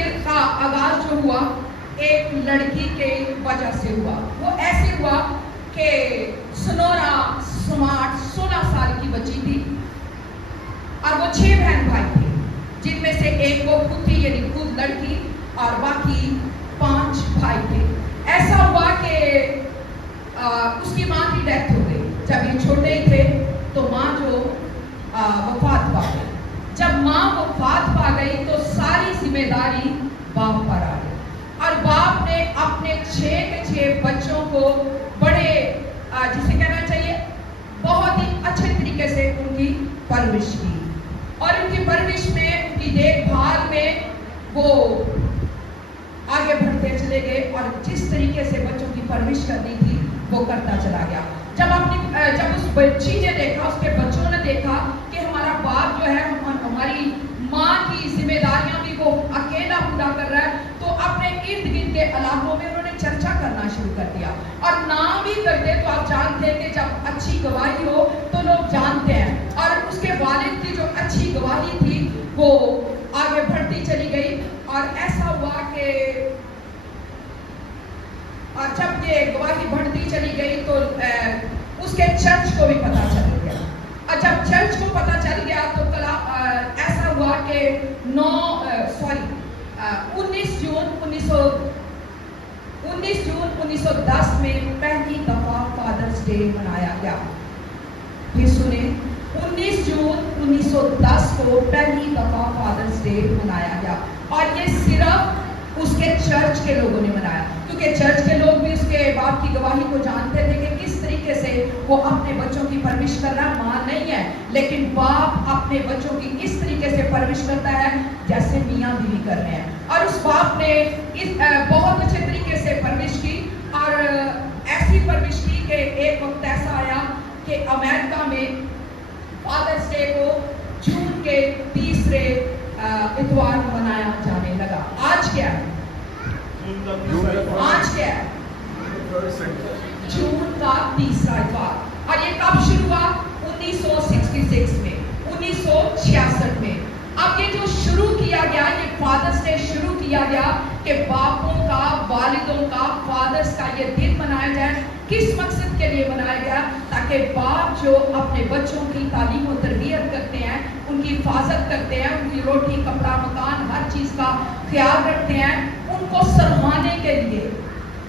تدبیر کا آغاز جو ہوا ایک لڑکی کے وجہ سے ہوا. وہ ایسے ہوا کہ سنورا سمارٹ 16 سال کی بچی تھی اور وہ 6 بہن بھائی تھے جن میں سے ایک وہ خود تھی یعنی خود لڑکی اور باقی 5 بھائی تھے. ایسا ہوا کہ اس کی ماں کی ڈیتھ ہو گئی جب یہ چھوٹے ہی تھے تو ماں جو وفات پا گئی. جب ماں وفات پا گئی تو ساری ذمہ داری باپ پر آ گئی اور باپ نے اپنے 6 کے 6 بچوں کو بڑے جسے کہنا چاہیے بہت ہی اچھے طریقے سے ان کی پرورش کی اور ان کی پرورش میں ان کی دیکھ بھال میں وہ آگے بڑھتے چلے گئے اور جس طریقے سے بچوں کی پرورش کرنی تھی وہ کرتا چلا گیا. جب اس بچی نے دیکھا, اس کے بچوں نے دیکھا کہ ہمارا باپ جو ہے ہماری ماں کی ذمہ داریاں بھی وہ اکیلا پورا کر رہا ہے, تو اپنے ارد گرد کے علاقوں میں انہوں نے چرچا کرنا شروع کر دیا اور نام بھی کرتے. تو آپ جانتے ہیں کہ جب اچھی گواہی ہو تو لوگ جانتے ہیں اور اس کے والد کی جو اچھی گواہی تھی وہ آگے بڑھتی چلی گئی اور ایسا ہوا کہ جب یہ گواہی بڑھتی چلی گئی تو اس کے چرچ کو بھی پتا چل گیا اور جب چرچ کو پتا چل گیا تو ایسا ہوا کہ 19 جون 1910 میں پہلی دفعہ فادرز ڈے منایا گیا. پھر سنیں, 19 جون 1910 کو پہلی دفعہ فادرز ڈے منایا گیا اور یہ صرف اس کے چرچ کے لوگوں نے منایا کیونکہ چرچ کے لوگ بھی اس کے باپ کی گواہی کو جانتے تھے کہ کس طریقے سے وہ اپنے بچوں کی پرورش کر رہا. ماں نہیں ہے لیکن باپ اپنے بچوں کی اس طریقے سے پرورش کرتا ہے جیسے میاں بیوی کر رہے ہیں اور اس باپ نے بہت اچھے طریقے سے پرورش کی اور ایسی پرورش کی کہ ایک وقت ایسا آیا کہ امریکہ میں فادرز ڈے کو جون کے تیسرے اتوار کو منایا جانے لگا. آج کیا ہے؟ آج کیا ہے؟ جون کا تیسرا اتوار. اور یہ کب شروع ہوا؟ 1966 میں, 1966 میں. اب یہ جو شروع کیا گیا, یہ فادرز ڈے شروع کیا گیا کہ باپوں کا, والدوں کا, فادرز کا یہ دن منایا جائے. کس مقصد کے لیے منایا گیا؟ تاکہ باپ جو اپنے بچوں کی تعلیم و تربیت کرتے ہیں, ان کی حفاظت کرتے ہیں, ان کی روٹی, کپڑا, مکان, ہر چیز کا خیال رکھتے ہیں, ان کو سراہنے کے لیے,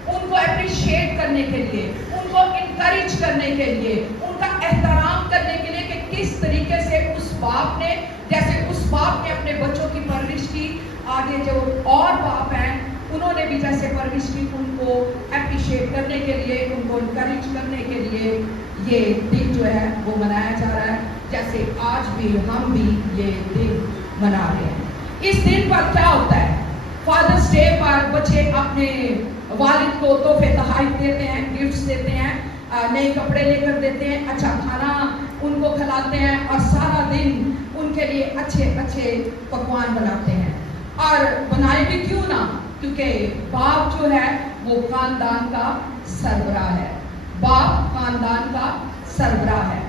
ان کو اپریشیٹ کرنے کے لیے, ان کو انکریج کرنے کے لیے, ان کا احترام کرنے کے لیے کہ کس طریقے سے اس باپ نے, جیسے اس باپ نے اپنے بچوں کی پرورش کی, آگے جو اور باپ ہیں انہوں نے بھی جیسے پرورش کی, ان کو اپریشیٹ کرنے کے لیے, ان کو انکریج کرنے کے لیے یہ دن جو ہے وہ منایا جا رہا ہے. جیسے آج بھی ہم بھی یہ دن منا رہے ہیں. اس دن پر کیا ہوتا ہے؟ فادرز ڈے پر بچے اپنے والد کو تحفے تحائف دیتے ہیں, گفٹس دیتے ہیں, نئے کپڑے لے کر دیتے ہیں, اچھا کھانا ان کو کھلاتے ہیں اور سارا دن ان کے لیے اچھے اچھے پکوان بناتے ہیں. اور بنائے بھی کیوں نہ, کیونکہ باپ جو ہے وہ خاندان کا سربراہ ہے. باپ خاندان کا سربراہ ہے.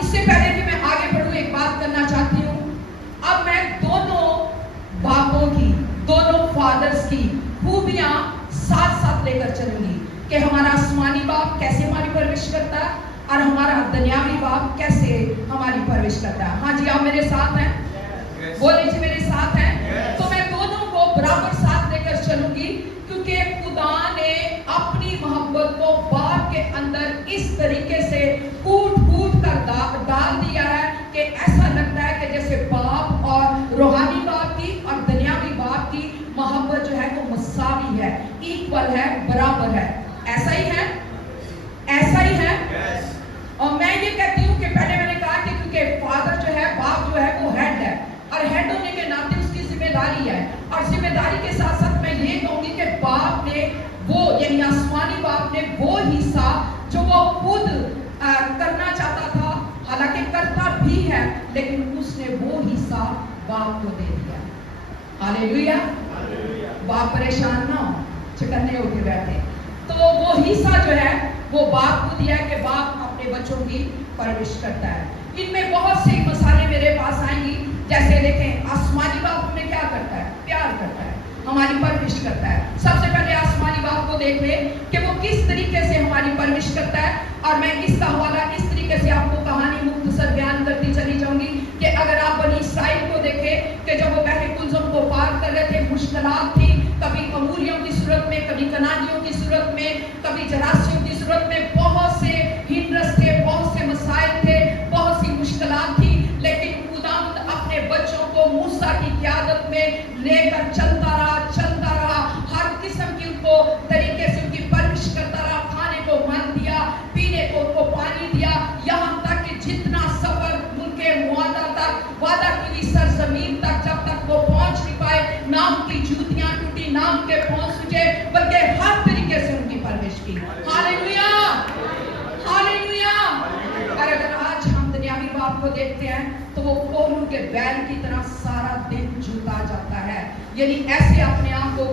اس سے پہلے کہ میں آگے بڑھوں ایک بات کرنا چاہتی ہوں. اب میں دونوں باپوں کی, دونوں فادرز کی خوبیاں ساتھ ساتھ لے کر چلوں گی کہ ہمارا آسمانی باپ کیسے ہماری پرورش کرتا ہے اور ہمارا دنیاوی باپ کیسے ہماری پرورش کرتا ہے. ہاں جی, آپ میرے ساتھ ہیں؟ بولے جی میرے ساتھ ہیں. تو میں دونوں کو برابر ساتھ لے کر چلوں گی کیونکہ خدا نے اپنی محبت کو باپ کے اندر اس طریقے سے کوٹ کوٹ کر ڈال دیا ہے کہ ایسا لگتا ہے کہ جیسے باپ اور روحانی باپ کی اور دنیاوی باپ کی محبت جو ہے وہ مساوی ہے, ایکول ہے, برابر ہے. ایسا ہی ہے, ایسا ہی ہے. اور میں یہ کہتی ہوں کہ پہلے میں نے کہا کہ کیونکہ فادر جو ہے, باپ جو ہے وہ ہیڈ ہے اور ہیڈ ہونے کے ناطے اس کی ذمہ داری ہے. اور ذمہ داری کے ساتھ ساتھ میں یہ کہوں گی کہ باپ نے وہ, یعنی آسمانی باپ نے وہ حصہ جو وہ خود کرنا چاہتا تھا, حالانکہ کرتا بھی ہے, لیکن اس نے وہ حصہ باپ کو دے دیا. ہاللیلویا. باپ پریشان نہ ہو, چکنے ہو کے بیٹھے. تو وہ حصہ جو ہے وہ باپ کو دیا کہ باپ اپنے بچوں کی پرورش کرتا ہے. ان میں بہت سی مثالیں میرے پاس آئیں گی. جیسے دیکھیں, آسمانی باپ ہمیں کیا کرتا ہے؟ हमारी परवरिश करता है। सबसे पहले आसमानी बाप को देख ले कि वो किस तरीके से हमारी परवरिश करता है। और मैं इसका हवाला इस तरीके से आपको कहानी मुख्तसर बयान करती चली जाऊंगी कि अगर आप बनी इसराइल को देखें कि जब वो बहरे कुलज़म को पार कर रहे थे, मुश्किलात थी, कभी अमूरियों की सूरत में, कभी कनानियों की सूरत में, कभी जरासियों की सूरत में, बहुत से हिंड्रस थे, बहुत से मसाइल थे, बहुत सी मुश्किलात थी, लेकिन खुदावंद अपने बच्चों को मूसा की क़यादत में लेकर चलता रहा। हर किस्म की उनको तरीके से उनकी परवरिश करता रहा, खाने को मन दिया, पीने को उनको पानी दिया, यहाँ तक कि जितना सफर उनके मुआदा तक, वादा की हुई सरजमीन तक, जब तक वो पहुंच नहीं पाए, ना उनकी जूतियां टूटी, ना उनके पांव सूजे, बल्कि हर तरीके से उनकी परवरिश की। Hallelujah, hallelujah. और अगर आज हम दुनियावी बाप को देखते हैं तो वो कोहलू के बैल की तरह सारा दिन जूता जाता है, यानी ऐसे अपने आप को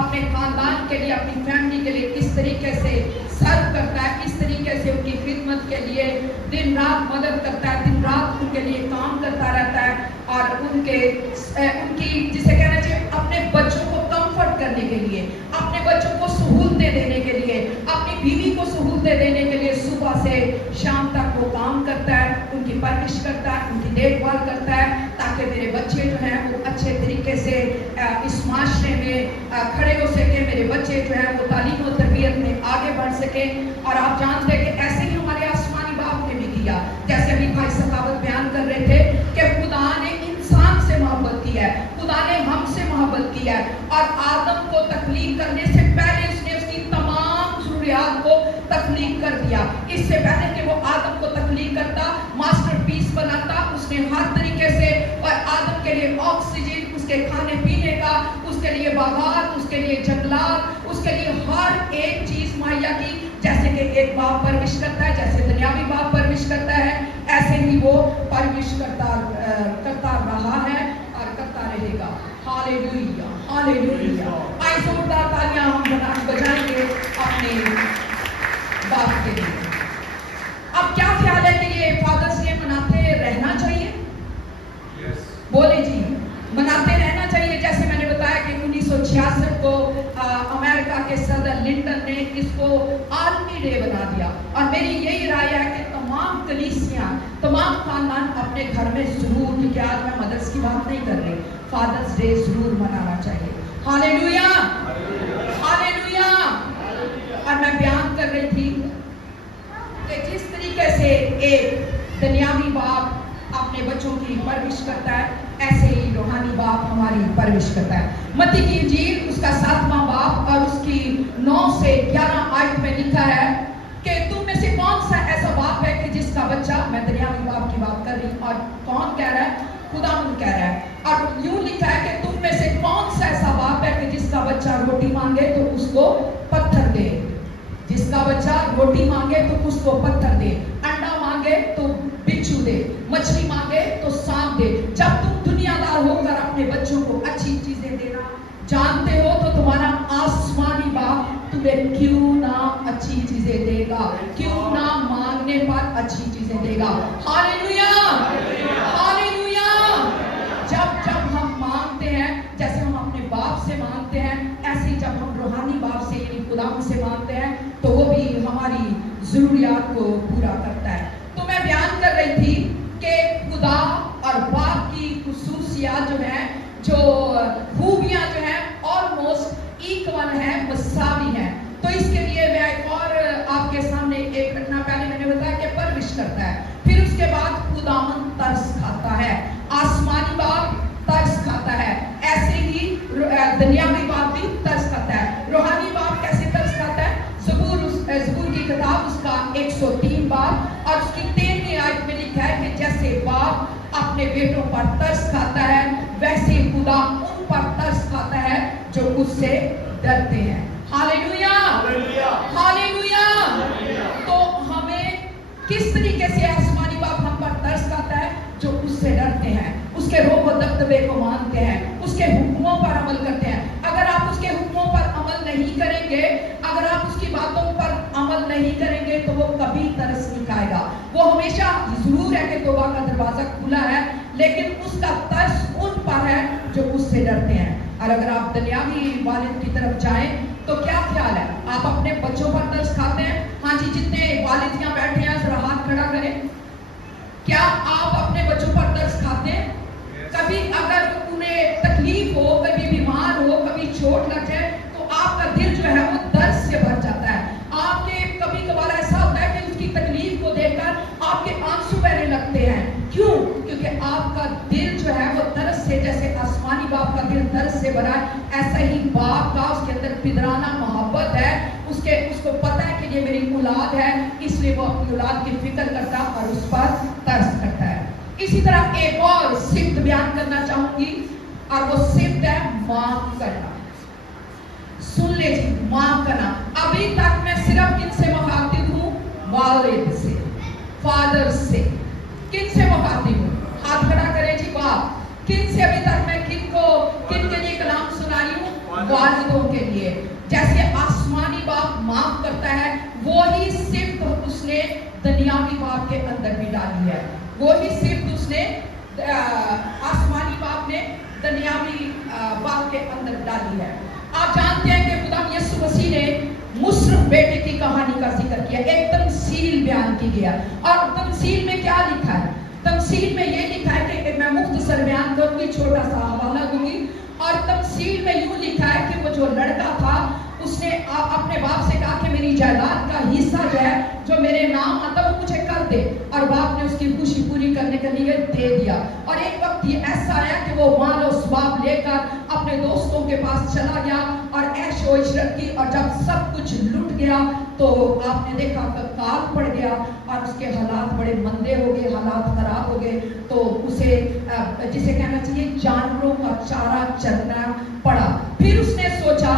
अपने खानदान के लिए, अपनी फैमिली के लिए किस तरीके से सर्व करता है, किस तरीके से उनकी खिदमत के लिए दिन रात मदद करता है, दिन रात उनके लिए काम करता रहता है, और उनकी जिसे कहना चाहिए अपने बच्चों को कंफर्ट करने के लिए, अपने बच्चों को सहूलतें देने के लिए, अपनी बीवी को सहूलतें देने के लिए सुबह से शाम तक वो काम करता है, उनकी परवरिश करता है, उनकी देखभाल करता है, ताकि मेरे बच्चे जो हैं वो अच्छे तरीके से इस माशरे में खड़े हो सके, मेरे बच्चे जो हैं वो तालीम और तरबियत में आगे बढ़ सके। और आप जानते हैं कि ऐसे ही हमारे आसमानी बाप ने भी किया, जैसे अभी भाई सखावत बयान कर रहे थे कि खुदा ने इंसान से मोहब्बत की है, खुदा ने हमसे मोहब्बत की है, और आदम को तख्लीक करने से पहले उसने उसकी तमाम ज़रूरियात को तख्लीक कर दिया। इससे पहले कि वो आदम को तख्लीक करता, मास्टरपीस बनाता, उसने हर तरीके से और आदम के लिए ऑक्सीजन, उसके खाने पीने का, उसके लिए बागात, उसके लिए जंगलात, उसके लिए हर एक चीज मुहैया की। जैसे कि एक बाप परवरिश करता है, जैसे दुनियावी बाप परवरिश करता है, ऐसे ही वो परवरिश करता रहा है और करता रहेगा। Hallelujah, hallelujah. आइए जोरदार तालियां हम बजाएंगे अपने बाप के लिए। अब क्या ख्याल है कि ये फादर्स डे मनाते रहना चाहिए? बोले जी, मनाते रहना चाहिए। जैसे मैंने बताया कि 1966 को अमेरिका के सदर लिंटन ने इसको आर्मी डे बना दिया, और मेरी यही राय है कि तमाम कलीसियां, तमाम खानदान अपने घर में जरूर, क्योंकि आज मैं मदर्स की बात नहीं कर रही, फादर्स डे जरूर मनाना चाहिए। Hallelujah, hallelujah. और मैं बयान कर रही थी कि जिस तरीके से एक दुनियावी बाप अपने बच्चों की परवरिश करता है, ऐसे ही रूहानी बाप हमारी परवरिश करता है। मत्ती की इंजील उसका 7वां बाप और उसकी 9 से 11 आयत में लिखा है कि तुम में से कौन सा ऐसा बाप है कि जिसका बच्चा, मैं दुनियावी बाप की बात कर रही हूँ, और कौन कह रहा है? खुदावंद कह रहा है। और यूं लिखा है कि तुम में से कौन सा ऐसा बाप है कि जिसका बच्चा रोटी मांगे तो उसको पत्थर दे, जिसका बच्चा रोटी मांगे तो उसको पत्थर दे, अंडा मांगे तो बिच्छू दे, मछली मांगे तो सांप दे। जब तुम दुनियादार होकर अपने बच्चों को अच्छी चीजें देना जानते हो तो तुम्हारा आसमानी बाप तुम्हें क्यों ना अच्छी चीजें देगा, क्यों ना मांगने पर अच्छी चीजें देगा। Hallelujah, hallelujah. जब हम मांगते हैं, जैसे हम अपने बाप से मांगते हैं, ऐसे ही जब हम रूहानी बाप से यानी खुदावंद से मांगते हैं तो वो भी हमारी जरूरियात को पूरा करता है। तो मैं बयान कर रही थी कि खुदा और बाप की खुसूसियात जो है, जो खूबियां जो हैं, ऑलमोस्ट इक्वल है, मसावी है। तो इसके लिए मैं एक और आपके सामने एक घटना, पहले मैंने बताया कि परवरिश करता है, फिर उसके बाद खुदावंद तरस खाता है। आसमानी बाप तरस खाता है, ऐसे ही दुनियावी बाप भी तरस खाता है। रूहानी बाप कैसे तरस खाता है? ज़बूर की किताब उसका 103 बाप और उसकी 13वीं आयत में लिखा है कि जैसे बाप अपने बेटों पर तरस खाता है, वैसे खुदा उन पर तरस खाता है जो उससे डरते हैं। Hallelujah, hallelujah. तो हमें किस तरीके से आसमानी बाप हम पर तरस खाता है? जो उससे डरते हैं, उसके रोब व दबदबे को मानते हैं, उसके हुक्मों पर अमल करते हैं। अगर आप उसके हुक्मों पर अमल नहीं करेंगे, अगर आप उसकी बातों पर अमल नहीं करेंगे तो वो कभी तरस नहीं खाएगा। वो हमेशा जरूर है कि तौबा का दरवाजा खुला है, लेकिन उसका तरस उन पर है जो उससे डरते हैं। और अगर आप दुनियावी वालिद की तरफ जाएं तो क्या ख्याल है, आप अपने बच्चों पर तरस खाते हैं? हाँ जी, जितने वालिद यहाँ बैठे हैं जरा हाथ खड़ा करें। क्या आप अपने बच्चों पर तरस खाते हैं? कभी अगर उन्हें तकलीफ हो, कभी बीमार हो, कभी चोट लग जाए तो आपका दिल जो है वो दर्द से भर जाता है। आपके कभी कभार ऐसा होता है कि उसकी तकलीफ को देखकर आपके आंसू बहने लगते हैं। क्यों? क्योंकि आपका दिल जो है वो दर्द से, जैसे आसमानी बाप का दिल दर्द से भरा है, ऐसा ही बाप का उसके अंदर पिदराना मोहब्बत है। उसको पता है कि ये मेरी औलाद है, इसलिए वो अपनी औलाद की फिक्र करता और उस पर तरस करता है। इसी तरह एक और सिफ्त बयान करना चाहूंगी और वो सिफ्त है माफ करना। सुन लीजिए, माफ करना। अभी तक मैं सिर्फ किनसे मुखातिब हूँ? वालिद से, फादर से। किनसे मुखातिब हूँ? हाथ खड़ा करें जी, बाप। किनसे अभी तक मैं किनके लिए कलाम सुना रही हूँ? वालिदों के लिए। जैसे आसमानी बाप माफ करता है, वो ही सिफ्त उसने दुनियावी बाप के अंदर भी डाली है। वो ही सिफ्त उसने आसमानी बाप ने दुनियावी बाप के अंदर डाली है। आप जानते हैं कि खुदा यीशु मसीह ने मुसरफ बेटे की कहानी का जिक्र किया, एक तमसील बयान की गया। और तमसील में क्या लिखा है? तमसील में ये लिखा है कि मैं मुख्तसर बयान करूंगी, छोटा सा हवाला दूंगी। और तमसील में यूं लिखा है कि वो जो लड़का था उसने अपने बाप से कहा कि मेरी जायदाद का हिस्सा जो है, जो मेरे नाम आता वो मुझे कर दे। और बाप ने उसकी खुशी पूरी करने के लिए दे दिया। और एक वक्त ये ऐसा आया कि वो माल और स्वाब लेकर अपने दोस्तों के पास चला गया और ऐश व इशरत की। और जब सब कुछ लुट गया तो आपने देखा कि काल पड़ गया और उसके हालात बड़े मंदे हो गए, हालात खराब हो गए। तो उसे जिसे कहना चाहिए जानवरों का चारा चरना पड़ा। फिर उसने सोचा,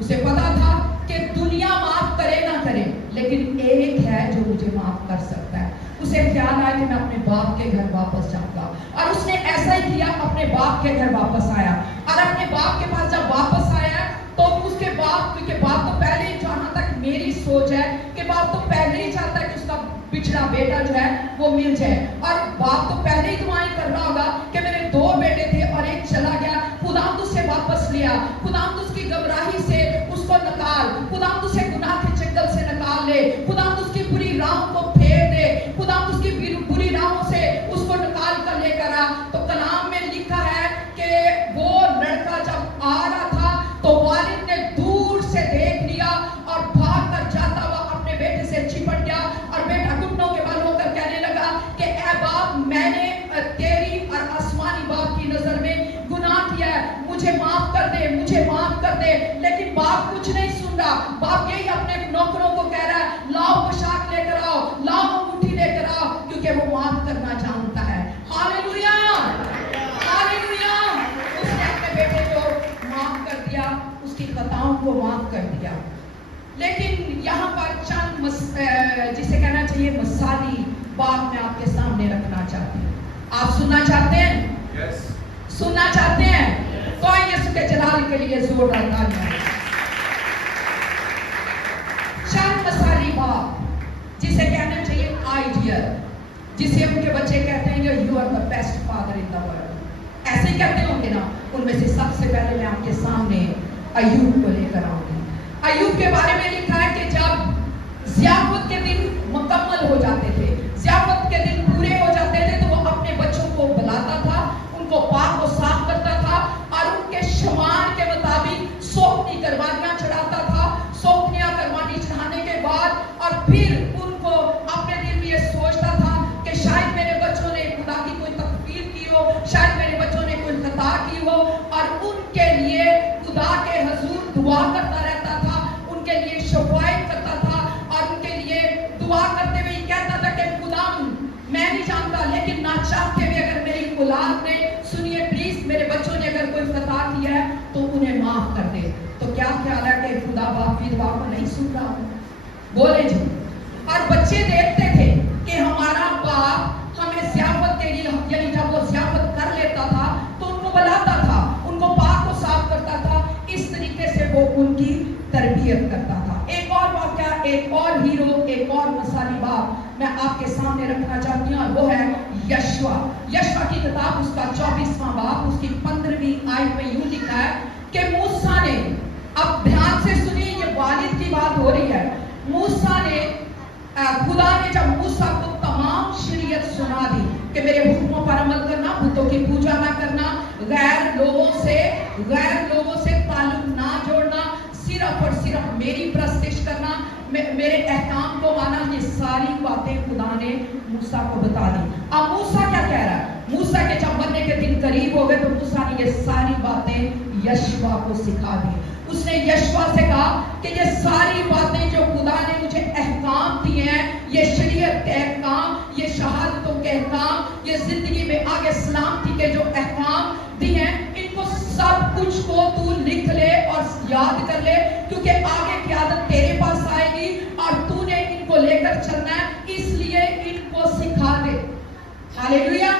उसे पता था कि दुनिया माफ करे ना करे, लेकिन एक है जो मुझे माफ कर सकता है। उसे ख्याल आया कि मैं अपने बाप के घर वापस जाऊंगा। और उसने ऐसा ही किया, अपने बाप के घर वापस आया। और अपने बाप के पास जब वापस आया तो उसके बाप, क्योंकि बाप तो पहले ही, जहां तक मेरी सोच है कि बाप तो पहले ही चाहता है कि उसका पिछड़ा बेटा जो है वो मिल जाए। और बाप तो पहले ही दुआएं कर रहा होगा कि मेरे 2 बेटे थे और एक चला गया, खुदावंद उससे वापस लिया, खुदावंद उसकी गमराही से उसको निकाल, खुदावंद उसे गुनाह के चंगल से निकाल ले, खुदावंद उसकी बुरी राहों को फेर दे, खुदावंद उसकी बुरी राहों से उसको निकाल कर लेकर आ। तो कलाम में लिखा है कि वो लड़का जब आ रहा था तो वालिद ने दूर से देख लिया और भाग कर जाता हुआ अपने बेटे से चिपट गया। और बेटा घुटनों के बल होकर कहने लगा कि ऐ बाप, मैंने तेरी और आसमानी बाप की नजर में गुनाह किया है, मुझे माफ कर दे, मुझे माफ कर दे। लेकिन बाप कुछ नहीं सुन रहा। बाप यही अपने नौकरों को कह रहा है, लाओ पोशाक लेकर आओ, लाओ अंगूठी लेकर आओ, क्योंकि वो माफ करना जानता है। Hallelujah, hallelujah. उसने अपने बेटे को माफ कर दिया, उसकी खताओं को माफ कर दिया। लेकिन यहाँ पर चंद जिसे कहना चाहिए मसाली बात मैं आपके सामने रखना चाहती हूँ। आप सुनना चाहते हैं? Yes. सुनना चाहते हैं? तो यीशु के जलाल के लिए जोरदार तालियां। चंद मसाली बात जिसे कहना चाहिए आइडियल, जिसे उनके बच्चे कहते हैं you are the best father in the world, ऐसे ही कहते होंगे ना। उनमें से सबसे पहले मैं आपके सामने अय्यूब को लेकर आऊंगी। अय्यूब के बारे में लिखा है कि जब ज़ियाफत के दिन मुकम्मल हो जाते थे, ज़ियाफत के दिन पूरे हो जाते थे, तो वो अपने बच्चों को बुलाता था, उनको पाक और साफ करता था और उनके शुमार के मुताबिक सोखनी कुर्बानियां चढ़ाता था। सोखनियां कुर्बानी चढ़ाने के बाद और फिर उनको अपने दिल में ये सोचता था कि शायद मेरे बच्चों ने खुदा की कोई तकफीर की हो, शायद मेरे बच्चों ने कोई खता की हो, और उनके लिए खुदा के हुजूर दुआ करता रहता था, उनके लिए शफाअत करता था और उनके लिए दुआ करते हुए कहता था कि खुदा, मैं नहीं जानता, लेकिन ना चाहते हुए अगर मेरी औलाद ने, सुनिए प्लीज, मेरे बच्चों ने अगर कोई खता किया है तो उन्हें माफ कर दे। तो क्या ख्याल है कि खुदा बाप की दुआ को नहीं सुन रहा? बोले जी। और बच्चे देखते थे कि हमारा बाप हमें ज़ियाफत के लिए, यानी जब वो ज़ियाफत कर लेता था तो उनको बुलाता था, उनको पाक और साफ करता था। इस तरीके से वो उनकी तरबियत करता था। एक और वाक़या, एक और हीरो, एक और मसाली बाप मैं आपके सामने रखना चाहती हूँ, और वो है यशवा। यशवा की किताब, उसका 24वां बाप, उसकी 15वीं आयत में यूं लिखा है खुदा ने जब मूसा को तमाम शरीयत सुना दी कि मेरे हुक्मों पर अमल करना, बुतों की पूजा ना करना, गैर लोगों से ताल्लुक ना जोड़ना, सिर्फ और सिर्फ मेरी प्रस्तिश करना, मेरे अहकाम को माना, ये सारी बातें खुदा ने मूसा को बता दी। अब मूसा क्या कह रहा है? मूसा के जब मरने के दिन करीब हो गए तो मूसा ने ये सारी बातें यशवा को सिखा दी। उसने यशवा से कहा कि ये सारी बातें जो खुदा ने मुझे अहकाम दिए हैं, ये शरीयत के अहकाम, ये शहादतों के अहकाम, ये जिंदगी में आगे सलामती के जो अहकाम दिए हैं, इनको सब कुछ को तू लिख ले और याद कर ले, क्योंकि आगे की आदत तेरे पास आएगी और तूने इनको लेकर चलना है, इसलिए इनको सिखा दे। हालेलुया।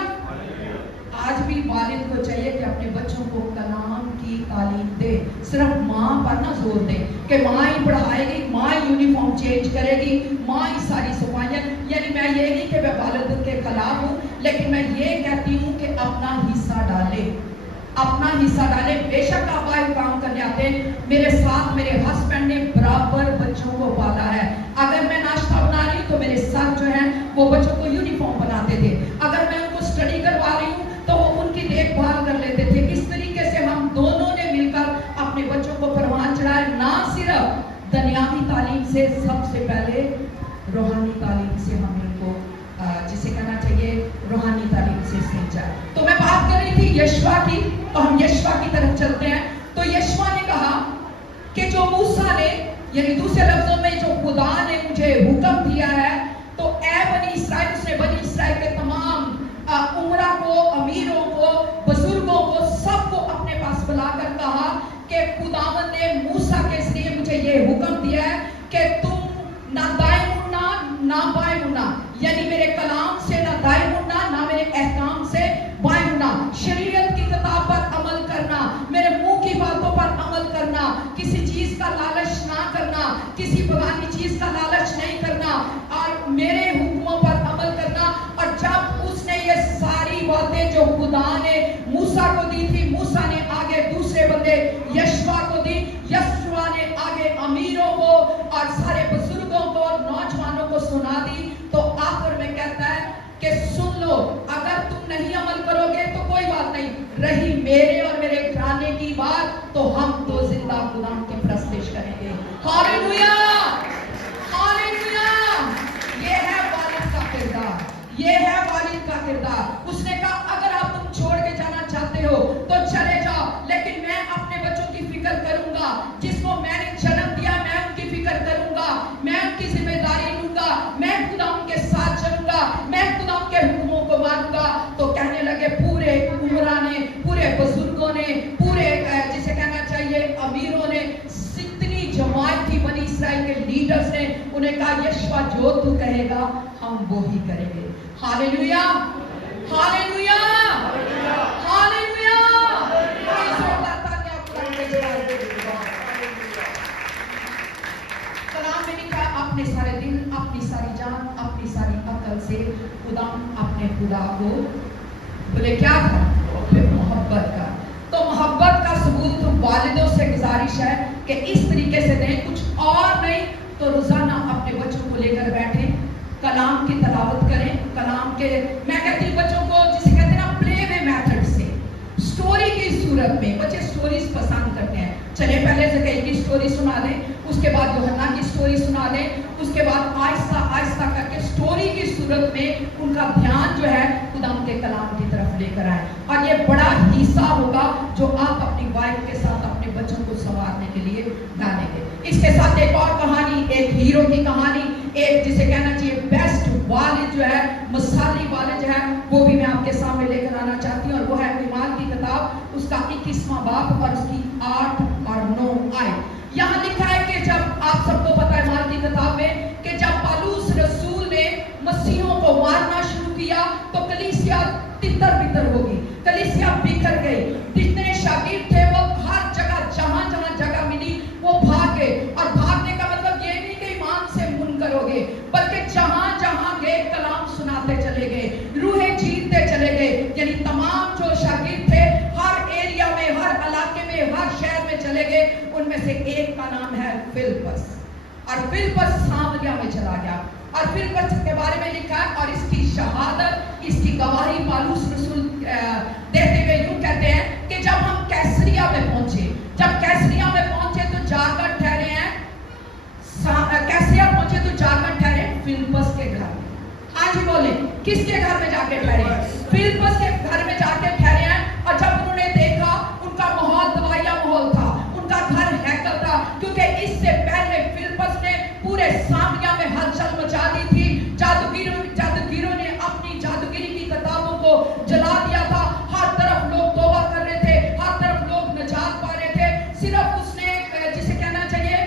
आज भी वालिद को चाहिए कि अपने बच्चों को कलाम की तालीम दे। सिर्फ माँ पर ना जोर दे कि माँ ही पढ़ाएगी, माँ ही यूनिफॉर्म चेंज करेगी, माँ ही सारी सफाइयाँ। यानी मैं ये नहीं कि मैं वालिद के खिलाफ हूँ, लेकिन मैं ये कहती हूँ कि अपना हिस्सा डाले, अपना हिस्सा डाले। बेशक आप बाहर काम करने आते हैं, मेरे साथ मेरे हस्बैंड ने बराबर बच्चों को पाला है। अगर मैं नाश्ता बना रही हूँ तो मेरे साथ जो है वो बच्चों को यूनिफॉर्म बनाते थे। अगर मैं उनको स्टडी करवा रही हूँ तो वो उनकी देखभाल कर लेते थे। इस तरीके से हम दोनों ने मिलकर अपने बच्चों को परवान चढ़ाया, ना सिर्फ दुनियावी तालीम से, सबसे पहले रूहानी तालीम से हम इनको जिसे कहना चाहिए रूहानी तालीम से सींचा। तो मैं बात कर रही थी यशवा की, तो हम यशवा की तरफ चलते हैं। तो यशवा ने कहा कि जो मूसा ने, यानी दूसरे लफ्जों में जो खुदा ने मुझे हुक्म दिया है, तो ए बनी इसराइल, उसने बनी इसराइल के तमाम उमरा को, अमीरों को, बुजुर्गों को, सबको अपने पास बुलाकर कहा कि खुदावंद ने मूसा के जरिए मुझे ये हुक्म दिया है कि तुम ना दाएं मुड़ना ना बाएं मुड़ना, यानी मेरे कलाम से ना दाएं मुड़ना ना मेरे अहकाम से बाएं मुड़ना, शरीयत की किताब पर अमल करना, मेरे मुंह की बातों पर अमल करना, किसी चीज का लालच ना करना, किसी बगानी चीज का लालच नहीं करना, और मेरे हुक्मों पर अमल करना। और जब उसने ये सारी बातें जो खुदा ने मूसा को दी थी, मूसा ने आगे दूसरे बंदे यशवा को दी, यशवा ने आगे अमीरों को और सारे बुजुर्गों को, नौजवानों को सुना दी, तो आखिर में कहता है कि सुन लो, अगर तुम नहीं अमल करोगे तो कोई बात नहीं, रही मेरे और मेरे घराने की बात तो हम तो जिंदा खुदा की प्रस्तिश करेंगे। Hallelujah, hallelujah. ये है वालिद का किरदार, ये है वालिद का किरदार। उसने कहा अगर आप तुम छोड़ के जाना चाहते हो तो चले जाओ, लेकिन मैं अपने बच्चों की फिक्र करूंगा, जिसको मैंने जन्म दिया मैं उनकी फिक्र करूंगा, मैं उनकी जिम्मेदारी लूंगा, मैं खुदा उनके साथ चलूंगा, मैं खुदा उनके हुक्मों को मानूंगा। तो कहने लगे पूरे उमरा ने, पूरे बुजुर्गों ने, पूरे जिसे कहना चाहिए अमीरों ने, जितनी जमात थी बनी इसराइल के लीडर्स ने, उन्हें कहा यशवा जो तू कहेगा हम वो ही करेंगे। Hallelujah, hallelujah, hallelujah. कलाम में लिखा अपने सारे दिल, अपनी सारी जान, अपनी सारी अकल से खुदा अपने खुदा को बोले क्या था? मोहब्बत का। तो मोहब्बत का सबूत वालिदों से गुजारिश है कि इस तरीके से दें, कुछ और नहीं तो रोजाना अपने बच्चों को लेकर बैठे, कलाम की तलावत करें, कलाम के, मैं कहती हूँ बच्चों को जिसे कहते हैं ना प्ले वे मेथड से, स्टोरी की सूरत में। बच्चे स्टोरीज पसंद करते हैं, चले पहले ज़करिया की स्टोरी सुना दें, उसके बाद यूहन्ना की स्टोरी सुना दें, उसके बाद आहिस्ता आहिस्ता करके स्टोरी की सूरत में उनका ध्यान जो है खुदा के कलाम की तरफ लेकर आए। और ये बड़ा हिस्सा होगा जो आप अपनी वाइफ के साथ अपने बच्चों को संवारने के लिए डालेंगे। इसके साथ एक और कहानी, एक हीरो की कहानी, एक जिसे कहना चाहिए बेस्ट वालिद जो है, मिसाली वालिद जो है, वो भी मैं आपके सामने लेकर आना चाहती हूँ। और वो है ईमान की किताब, उसका 21वां बाब और उसकी 8 और 9 आयत। यहाँ लिखा है कि जब आप सबको पता है ईमान की किताब में कि जब पौलुस रसूल ने मसीहों को मारना शुरू किया तो कलीसिया तितर बितर होगी, कलीसिया बिखर गई। जितने शागिर्द थे वो हर जगह जहां जहां जगह मिली वो भाग गए। और भागने का मतलब ये नहीं कि ईमान से मुनकर हो गए, बल्कि जहां जहां गए कलाम सुनाते चले गए, रूहें जीतते चले गए। यानी तमाम जो शागिर्द थे हर एरिया में, हर इलाके में, हर शहर में चले गए। उनमें से एक का नाम है फिलिपस, और फिलिपस सामरिया में चला गया। और फिलिप्पस के बारे में लिखा है, और इसकी शहादत, इसकी गवाही पौलुस रसूल देते हुए यूं कहते हैं कि जब हम कैसरिया में पहुंचे, तो जाकर ठहरे हैं, कैसरिया पहुंचे तो जाकर ठहरे फिलिप्पस के घर में। हाँ जी बोले, किसके घर में जाके ठहरे? फिलिप्पस के घर में जाके ठहरे हैं। और जब उन्होंने देखा, उनका माहौल दवाइया माहौल था, उनका घर हैकल था, क्योंकि इससे पहले फिलिप्पस ने पूरे सामरिया में हलचल मचा दी थी। जादूगरों ने अपनी जादूगिरी की किताबों को जला दिया था। हर तरफ लोग तौबा कर रहे थे, हर तरफ लोग निजात पा रहे थे। सिर्फ उसने, जिसे कहना चाहिए,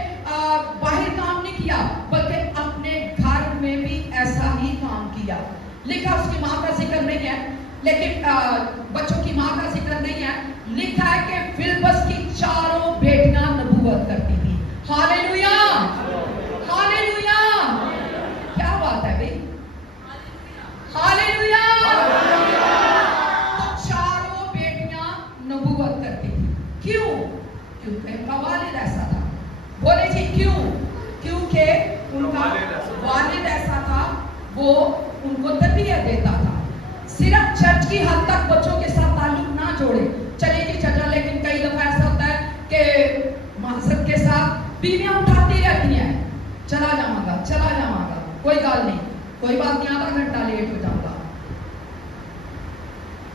बाहर काम नहीं किया, बल्कि अपने घर में भी ऐसा ही काम किया। लिखा, उसकी माँ का जिक्र नहीं है, लेकिन बच्चों की माँ का जिक्र नहीं है। लिखा है कि फिलिप्पस की चारों बेटियां नबूवत करती थी। हालेलुया, हालेलुया, क्या बात है भाई, हालेलुया। तो चारों बेटियां नबूवत करती थी। क्यों? क्योंकि उनका वालिद ऐसा था। बोले जी क्यों? क्योंकि उनका वालिद ऐसा था, वो उनको तरबियत देता था। सिर्फ चर्च की हद तक बच्चों के साथ ताल्लुक ना जोड़े। चलिए जी चचा, लेकिन कई दफा ऐसा होता है कि मकसद के साथ बीवियां उठाती रहती हैं, चला जाऊंगा, कोई गल नहीं, कोई बात नहीं, आधा घंटा लेट हो जाऊंगा।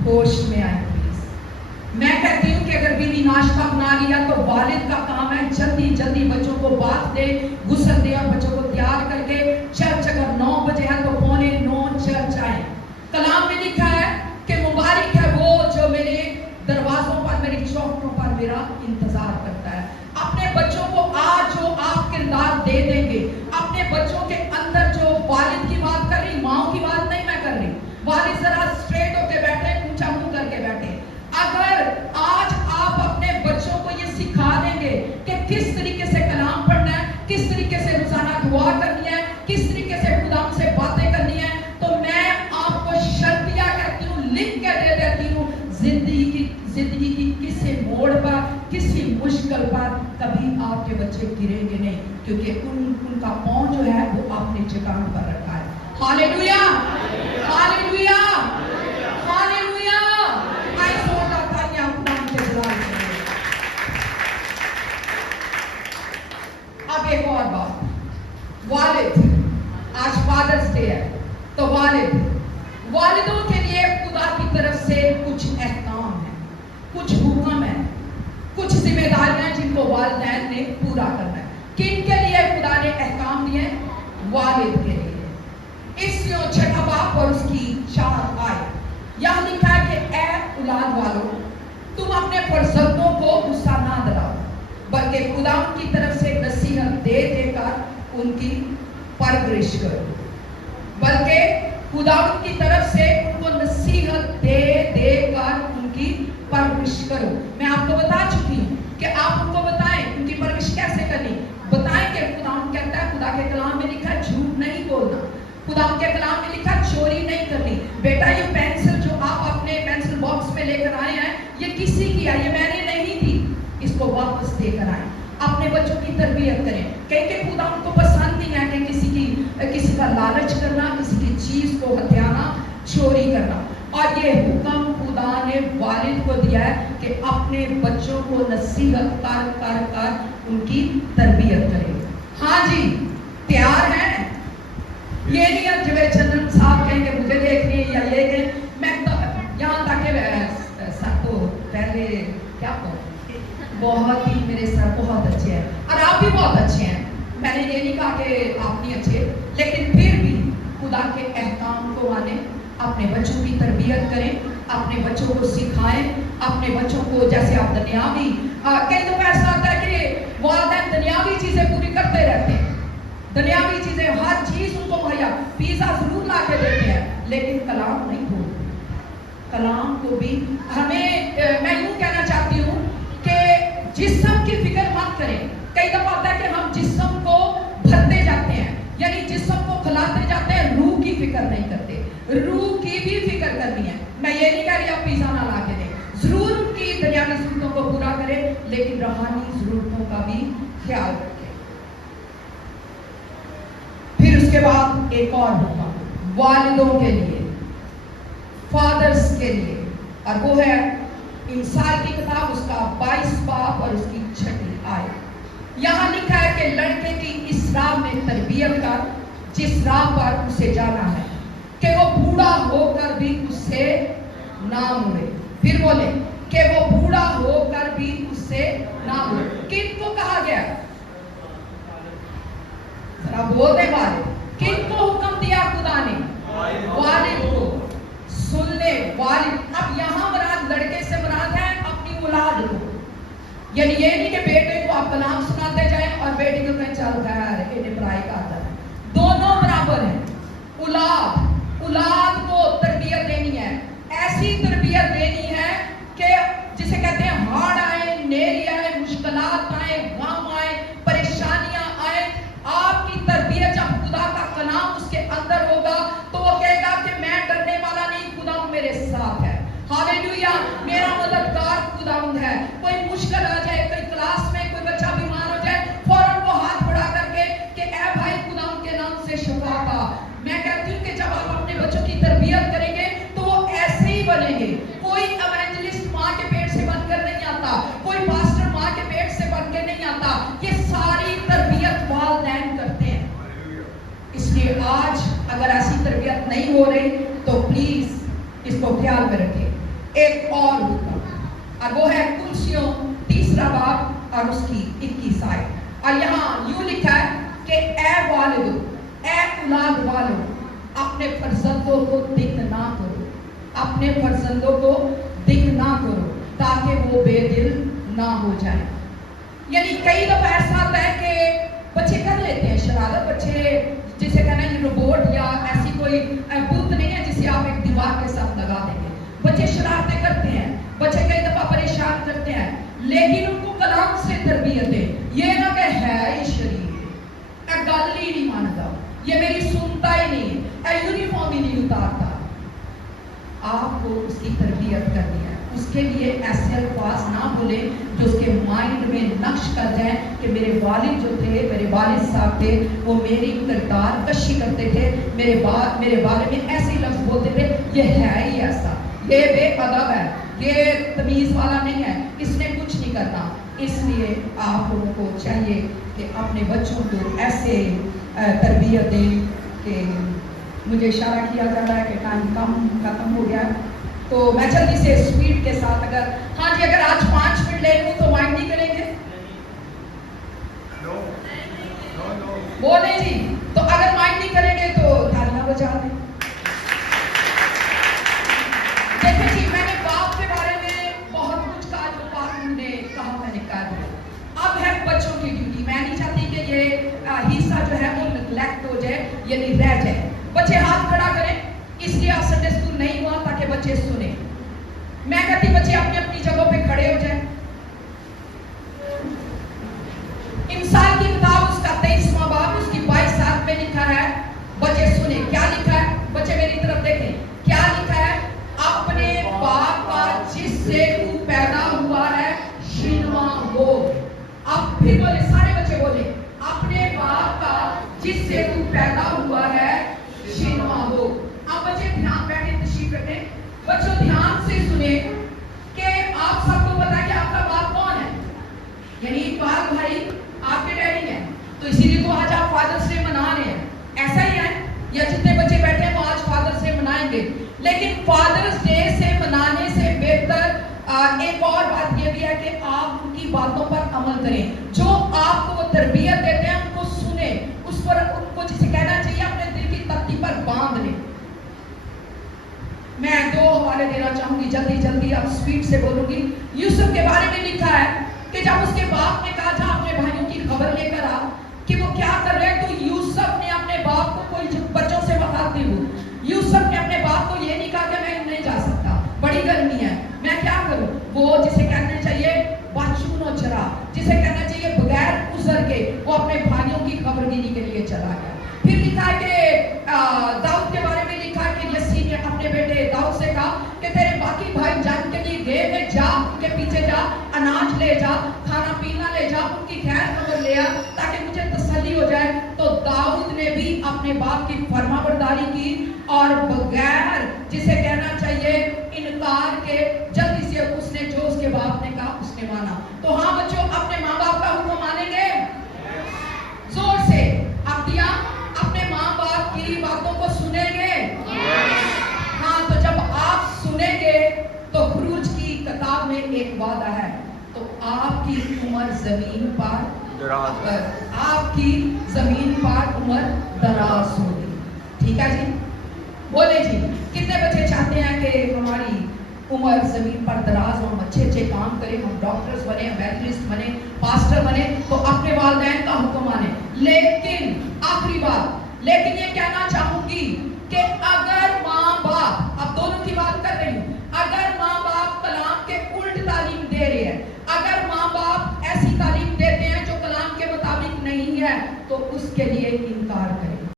होश में आए प्लीज। मैं कहती हूँ कि अगर बीवी नाश्ता बना लिया तो वालिद का काम है जल्दी बच्चों को बात दे, गुस्ल दे और बच्चों को तैयार करके चर्च, अगर 9 बजे है तो 8:45 चर्च आए। कलाम में लिखा है कि मुबारक है वो जो मेरे दरवाजों पर, मेरी चौखटों पर मेरा इंतजार करता है। अपने बच्चों को आज जो आप किरदार दे देंगे, अपने बच्चों के अंदर जो वालिद की बात कर रही, माँ की बात नहीं मैं कर रही, वालिद जरा स्ट्रेट होके बैठे, ऊंचा मुंह करके बैठे। अगर आज आप अपने बच्चों को ये सिखा देंगे कि किस तरीके से कलाम पढ़ना है, किस तरीके से रोजाना दुआ करनी है, किस तरीके से खुदा से बातें करनी है, तो मैं आपको शर्तिया कहती हूँ, लिख के दे देती हूँ, जिंदगी की किसी मोड़ पर, किसी मुश्किल पर कभी आपके बच्चे गिरेंगे नहीं, क्योंकि उनका पांव जो है वो आपने जगह पर रखा है। Hallelujah, hallelujah, hallelujah. आई सोचा था कि आप नाम के जलाल करेंगे। अब एक और बात, वालिद, आज फादर्स डे है, तो वालिदों के लिए खुदा की तरफ से कुछ एहकाम है, कुछ हुक्म है, कुछ जिम्मेदारियां जिनको वालिदैन ने पूरा करना है। किनके लिए खुदा ने एहकाम दिए? वालिद के लिए। इसलिए छठा बाप और उसकी 4 आयत यहां लिखा है कि ए औलाद वालों, तुम अपने फर्जंदों को गुस्सा ना दिलाओ, बल्कि खुदा की तरफ से नसीहत दे देकर उनकी परवरिश करो। बल्कि खुदा की तरफ से उनको नसीहत दे देकर उनकी परवरिश करो। मैं आपको बता चुकी हूँ कि आप उनको बताएं उनकी परवरिश कैसे करनी। बताएं कि खुदा कहता है, खुदा के कलाम में लिखा है झूठ नहीं बोलना, खुदा के कलाम में लिखा है चोरी नहीं करनी। बेटा ये पेंसिल जो आप अपने पेंसिल बॉक्स में लेकर आए हैं, ये किसी की है, ये मैंने नहीं दी, इसको वापस देकर आए। अपने बच्चों की तरबियत करें, क्योंकि खुदा उनको पसंद नहीं है कि किसी का लालच करना, किसी की चीज को हत्याना, चोरी करना। और ये हुक्म खुदा ने वालिद को दिया है कि अपने बच्चों को नसीहत कर कर कर उनकी तरबियत करें। हाँ जी, तैयार हैं? ये नहीं है जवेद चंद्रन साहब कहेंगे मुझे देखनी है या ये कहें, मैं तो यहाँ तक सर तो पहले क्या कहूँ, बहुत ही मेरे सर बहुत अच्छे हैं और आप भी बहुत अच्छे हैं। मैंने ये नहीं कहा कि आप नहीं अच्छे, लेकिन फिर भी खुदा के एहकाम को माने, अपने बच्चों की तरबियत करें, अपने बच्चों को सिखाएं, अपने बच्चों को, जैसे आप दुनियावी, कई दफा ऐसा होता है कि वालिदैन दुनियावी चीजें पूरी करते रहते हैं, दुनियावी चीजें हर चीज उनको मुहैया, पिज्जा जरूर ला के देते हैं, लेकिन कलाम नहीं बोलते। कलाम को भी हमें, मैं यूं कहना चाहती हूँ कि जिस्म की फिक्र मत करें। कई दफा होता है कि हम जिस्म को भरते जाते हैं, यानी जिस्म को खिलाते जाते हैं, रूह की फिक्र नहीं करते। रूह की भी फिक्र करनी है। मैं ये नहीं कह रही आप पिज्जा ना ला के दें, जरूर उनकी दुनियावी जरूरतों को पूरा करें, लेकिन रूहानी जरूरतों का भी ख्याल रखें। फिर उसके बाद एक और हुक्म वालिदों के लिए, फादर्स के लिए, और वो है इंसान की किताब उसका 22 बाब और उसकी 6 आयत। यहाँ लिखा है कि लड़के की इस राह में तरबियत कर जिस राह पर उसे जाना है, कि वो बूढ़ा होकर भी उससे ना मुड़े। फिर बोले कि वो बूढ़ा होकर भी उससे ना मुड़े। किनको कहा गया? जरा बोलने वाले, किनको हुक्म दिया खुदा ने? वालिद को। सुन ले वालिद। अब यहाँ मुराद लड़के से मुराद है अपनी औलाद को, यानी ये नहीं कि बेटे को आप कलाम सुनाते जाए और बेटे को कहें चल खैर इन्हें पढ़ाई का आता है। दोनों बराबर हैं। औलाद को तरबियत देनी है, ऐसी तरबियत देनी है कि जिसे कहते हैं हाड़ आए, नेरी आए, मुश्किलात आए, गम आए, परेशानियां आए, आपकी तरबियत जब खुदा का कलाम उसके अंदर होगा तो वो कहेगा कि मैं डरने वाला नहीं, खुदा मेरे साथ है। हालेलुया, मेरा मददगार खुदावंद है। कोई मुश्किल आ जाए, कोई क्लास में कोई बच्चा बीमार हो जाए, फौरन वो हाथ बढ़ा करके कि ऐ भाई खुदावंद के नाम से शिफा पा। मैं कहती हूँ कि जब आप अपने बच्चों की तरबियत करेंगे तो वो ऐसे ही बनेंगे। कोई इवेंजलिस्ट माँ के पेट से बनकर नहीं आता, कोई पास्टर माँ के पेट से बनकर नहीं आता। ये सारी तरबियत वालिदैन करते हैं। इसलिए आज अगर ऐसी तरबियत नहीं हो रही तो प्लीज इसको ख्याल में रखें। एक और हुक्म, और वो है कुलसियों 3 बाब और उसकी 21 आयत। और यहाँ यूं लिखा है कि ऐ वालिदो, ऐ औलाद वालों, अपने फर्जंदों को दिक ना करो, अपने फर्जंदों को दिक ना करो ताकि वो बेदिल ना हो जाए। यानी कई दफा ऐसा होता है कि बच्चे कर लेते हैं शरारत, बच्चे जिसे कहना है रोबोट या ऐसी कोई बुत नहीं है जिसे आप एक दीवार के साथ लगा देंगे। बच्चे शरारतें करते हैं, बच्चे कई दफा परेशान करते हैं, लेकिन उनको कलाम से तरबियत है। ये ना कि है ही शरीर गल ही नहीं मानता, ये मेरी सुनता ही नहीं, यूनिफॉर्म ही नहीं उतारता। आपको उसकी तरबियत करनी है, उसके लिए ऐसे अल्फाज ना बोले जो उसके माइंड में नक्श कर जाए कि मेरे वालिद जो थे, मेरे वालिद साहब थे, वो मेरी किरदार कशी करते थे, मेरे बारे में ऐसे ही लफ्ज बोलते थे, ये है ही ऐसा, ये बेअदब है, ये तमीज वाला नहीं है, इसने कुछ नहीं करना। इसलिए आप लोगों को चाहिए कि अपने बच्चों को ऐसे तरबियत दें कि मुझे इशारा किया जा रहा है कि टाइम खत्म हो गया, तो मैं जल्दी से स्पीड के साथ अगर आज 5 मिनट ले लूँ तो माइंड नहीं करेंगे? बोले जी, तो अगर माइंड नहीं करेंगे तो तालियां बजा दें। देखिए जी, मैंने बाप के बारे में बहुत कुछ कहा, जो बाप ने कहा मैंने कह दिया। अब है बच्चों की ड्यूटी। मैं नहीं चाहती कि ये हिस्सा जो है वो निगलेक्ट हो जाए, यानी रह जाए। बच्चे हाथ खड़ा करें, इसलिए आज संडे स्कूल नहीं हुआ ताकि बच्चे सुने। मैं कहती बच्चे अपनी अपनी जगह पे खड़े हो जाएं। इंसान की किताब उसका 23वां बाब उसकी 22 आयत में लिखा है, बच्चे सुने क्या लिखा है, बच्चे मेरी तरफ देखें क्या लिखा है। अपने बाप का जिससे तू पैदा हुआ है शिनवा हो। अब फिर बोले, सारे बच्चे बोले, अपने बाप का जिससे तू पैदा हुआ है शिनवा हो। अब बच्चे ध्यान बैठे, तशरीफ रखें, बच्चों ध्यान से सुने कि आप सबको पता है कि आपका बाप कौन है, यानी इकबाल भाई आपके डैडी हैं, तो इसीलिए तो आज आप फादर्स डे मना रहे हैं। ऐसा ही है, या जितने बच्चे बैठे हैं वो आज फादर्स डे मनाएंगे। लेकिन फादर्स डे से मनाने से बेहतर एक और बात यह भी है कि आप उनकी बातों पर अमल करें। जो आपको वो तरबियत देते हैं उनको सुने, उस पर उनको जिसे कहना चाहिए अपने दिल की तख्ती पर बांध लें। मैं 2 हवाले देना चाहूंगी, जल्दी अब स्पीड से बोलूंगी। यूसुफ के बारे में लिखा है कि जब उसके बाप ने कहा था अपने भाइयों की खबर लेकर आ कि वो क्या कर रहे हैं, तो यूसुफ ने अपने बाप को, कोई बच्चों से बताती हूँ, यूसुफ ने अपने बाप को ये नहीं कहा कि मैं नहीं जा सकता, बड़ी गर्मी है, मैं क्या करूं। वो जिसे कहना चाहिए बाचूनो चरा, जिसे कहना चाहिए बगैर उजर के वो अपने भाइयों की खबरगिरी के लिए चला गया। फिर लिखा है कि दाऊद के बारे में लिखा है कि यसी ने अपने बेटे दाऊद से कहा कि तेरे बाकी भाई जंग के लिए गए हैं, जा उनके पीछे जा, अनाज ले जा, खाना पीना ले जा, उनकी खैर खबर ले आ ताकि मुझे तसल्ली हो जाए। تو داؤد نے بھی اپنے باپ کی فرمانبرداری کی اور بغیر جسے کہنا چاہیے انکار کے جلدی سے اس نے جو اس کے باپ نے کہا اس نے مانا. تو ہاں بچوں اپنے ماں باپ کا حکم مانیں گے؟ زور سے اب دیا اپنے ماں باپ کی باتوں کو سنیں گے؟ ہاں تو جب آپ سنیں گے تو خروج کی کتاب میں ایک وعدہ ہے تو آپ کی عمر زمین پر آپ کی زمین پر عمر دراز ہوگی. ٹھیک ہے جی؟ بولے جی کتنے بچے چاہتے ہیں کہ ہماری عمر زمین پر دراز ہو, ہم اچھے اچھے کام کریں, ہم ڈاکٹرز بنے, ایونجلسٹ بنے, پاسٹر بنے, تو اپنے والدین کا حکم مانیں. لیکن آخری بات, لیکن یہ کہنا چاہوں گی کہ اگر ماں باپ, اب دونوں کی بات کر رہی ہوں, اگر ماں باپ کلام کے الٹ تعلیم دے رہے ہیں, اگر ماں باپ ایسی تعلیم دیتے ہیں جو کلام کے مطابق نہیں ہے, تو اس کے لیے انکار کریں.